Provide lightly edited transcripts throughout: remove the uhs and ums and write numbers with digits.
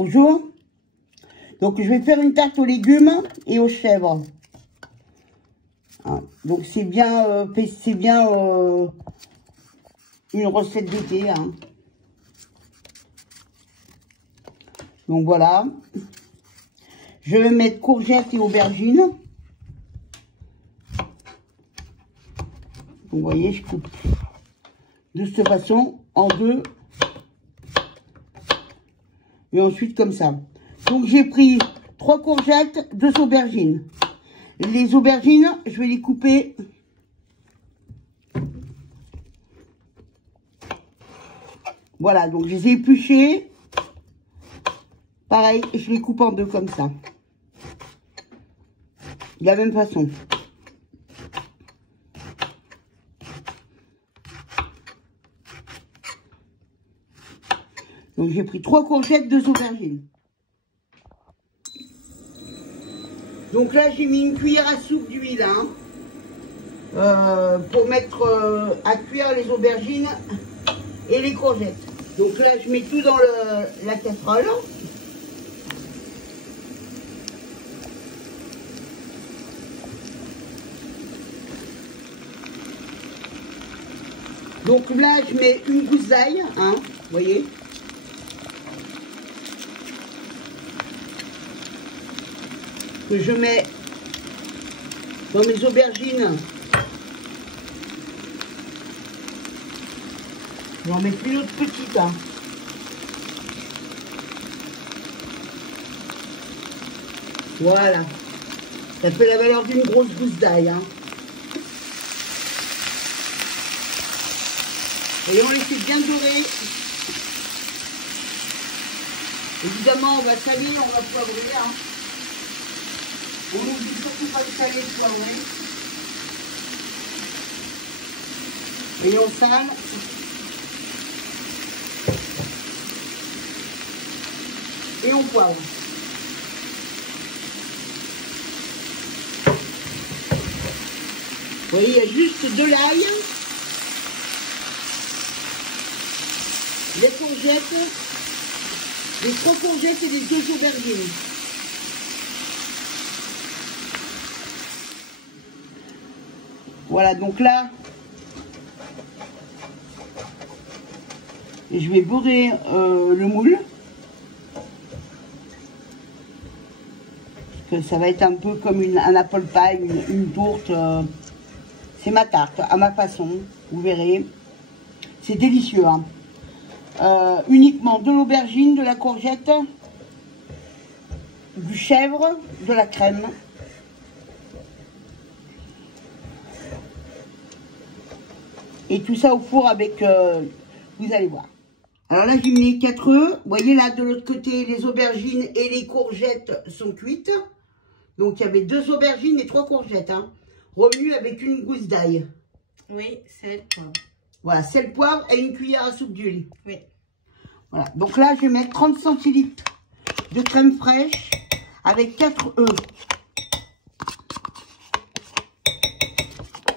Bonjour. Donc je vais faire une tarte aux légumes et aux chèvres. Donc c'est bien, une recette d'été. Donc voilà. Je vais mettre courgettes et aubergines. Donc vous voyez, je coupe de cette façon en deux. Et ensuite comme ça. Donc j'ai pris 3 courgettes, 2 aubergines. Les aubergines, je vais les couper voilà, donc je les ai épluchées. Pareil, je les coupe en deux comme ça. De la même façon. Donc j'ai pris 3 courgettes, 2 aubergines. Donc là j'ai mis une cuillère à soupe d'huile pour mettre à cuire les aubergines et les courgettes. Donc là je mets tout dans la casserole. Donc là je mets une gousse d'ail, vous voyez. Que je mets dans mes aubergines. Je vais en mettre une autre petite. Voilà. Ça fait la valeur d'une grosse gousse d'ail. Et on les fait bien dorer. Évidemment, on va saler, on va poivrer. On n'oublie surtout pas de saler et poivrer. Et on sale. Et on poivre. Vous voyez, il y a juste de l'ail, les courgettes, les 3 courgettes et les 2 aubergines. Voilà, donc là, je vais beurrer le moule. Parce que ça va être un peu comme un apple pie, une tourte. C'est ma tarte, à ma façon, vous verrez. C'est délicieux. Uniquement de l'aubergine, de la courgette, du chèvre, de la crème. Et tout ça au four avec, vous allez voir. Alors là, j'ai mis 4 œufs. Vous voyez là, de l'autre côté, les aubergines et les courgettes sont cuites. Donc, il y avait 2 aubergines et 3 courgettes. Remues avec une gousse d'ail. Oui, sel, poivre. Voilà, sel, poivre et une cuillère à soupe d'huile. Oui. Voilà, donc là, je vais mettre 30 centilitres de crème fraîche avec 4 œufs.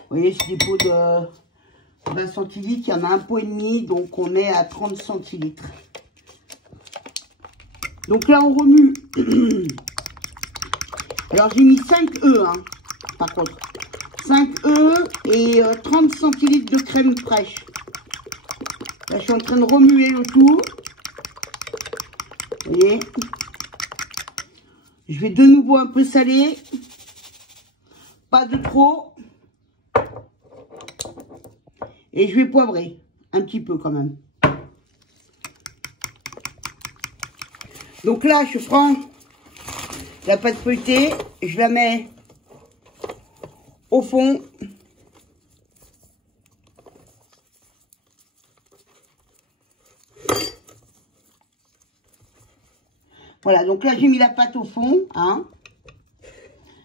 Vous voyez, c'est des pots de 20 centilitres, il y en a un pot et demi, donc on est à 30 centilitres. Donc là, on remue. Alors, j'ai mis 5 œufs, par contre. 5 œufs et 30 centilitres de crème fraîche. Là, je suis en train de remuer le tout. Vous voyez. Je vais de nouveau un peu saler. Pas de trop. Et je vais poivrer. Un petit peu quand même. Donc là, je prends la pâte feuilletée. Je la mets au fond. Voilà, donc là, j'ai mis la pâte au fond.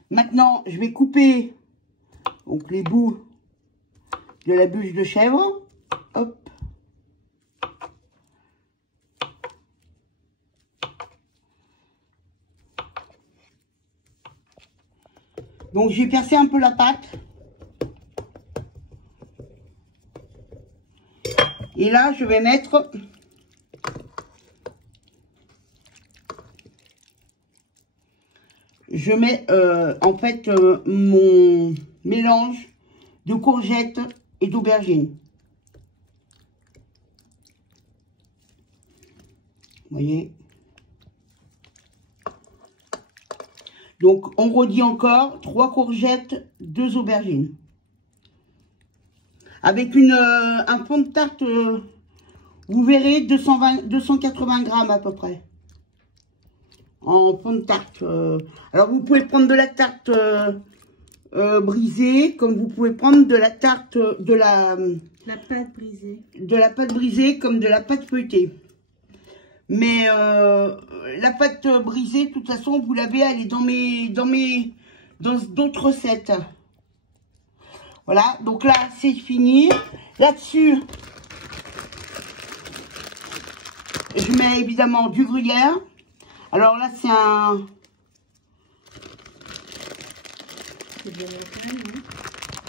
Maintenant, je vais couper donc, les bouts de la bûche de chèvre. Hop. Donc, j'ai percé un peu la pâte. Et là, je vais mettre je mets en fait mon mélange de courgettes et d'aubergines. Vous voyez? Donc, on redit encore 3 courgettes, 2 aubergines. Avec un fond de tarte, vous verrez, 280 grammes à peu près. En fond de tarte. Alors, vous pouvez prendre de la tarte brisée, comme vous pouvez prendre de la tarte, La pâte brisée. De la pâte brisée, comme de la pâte feuilletée. Mais la pâte brisée, de toute façon, vous l'avez, elle est dans d'autres recettes. Voilà, donc là, c'est fini. Là-dessus, je mets évidemment du gruyère. Alors là, c'est un...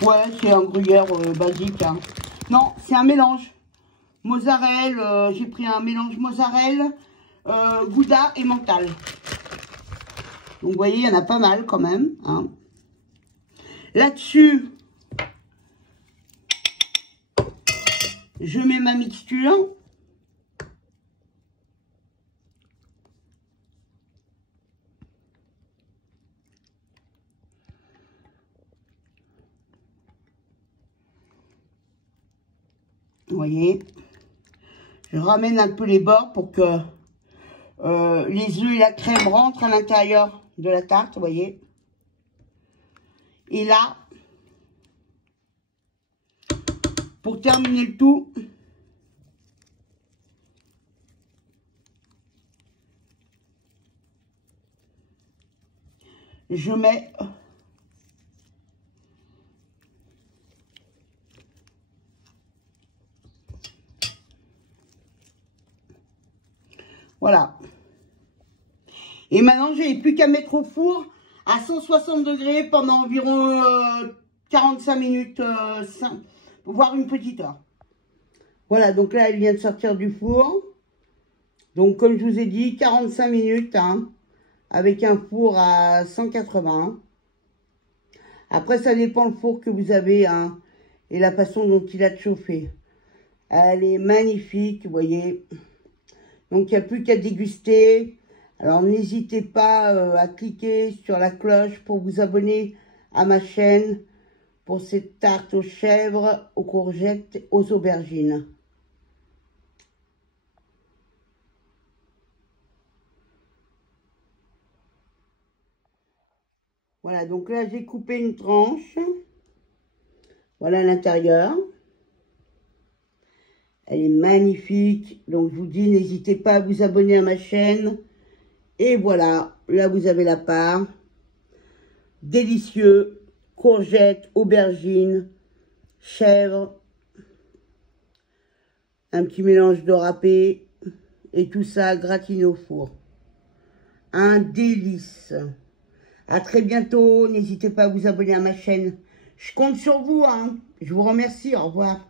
Ouais, c'est un gruyère basique. Hein. Non, c'est un mélange. Mozzarella, j'ai pris un mélange mozzarella, gouda et mental. Donc, vous voyez, il y en a pas mal quand même. Hein. Là-dessus, je mets ma mixture. Vous voyez, je ramène un peu les bords pour que les œufs et la crème rentrent à l'intérieur de la tarte, vous voyez. Et là, pour terminer le tout, je mets voilà. Et maintenant, je n'ai plus qu'à mettre au four à 160 degrés pendant environ 45 minutes, voire une petite heure. Voilà, donc là, elle vient de sortir du four. Donc, comme je vous ai dit, 45 minutes, hein, avec un four à 180. Après, ça dépend le four que vous avez, hein, et la façon dont il a chauffé. Elle est magnifique, vous voyez. Donc, il n'y a plus qu'à déguster. Alors, n'hésitez pas à cliquer sur la cloche pour vous abonner à ma chaîne pour cette tarte aux chèvres, aux courgettes, aux aubergines. Voilà, donc là, j'ai coupé une tranche. Voilà l'intérieur. Elle est magnifique. Donc, je vous dis, n'hésitez pas à vous abonner à ma chaîne. Et voilà, là, vous avez la part. Délicieux. Courgettes, aubergines, chèvres. Un petit mélange de râpé. Et tout ça gratiné au four. Un délice. À très bientôt. N'hésitez pas à vous abonner à ma chaîne. Je compte sur vous, hein. Je vous remercie. Au revoir.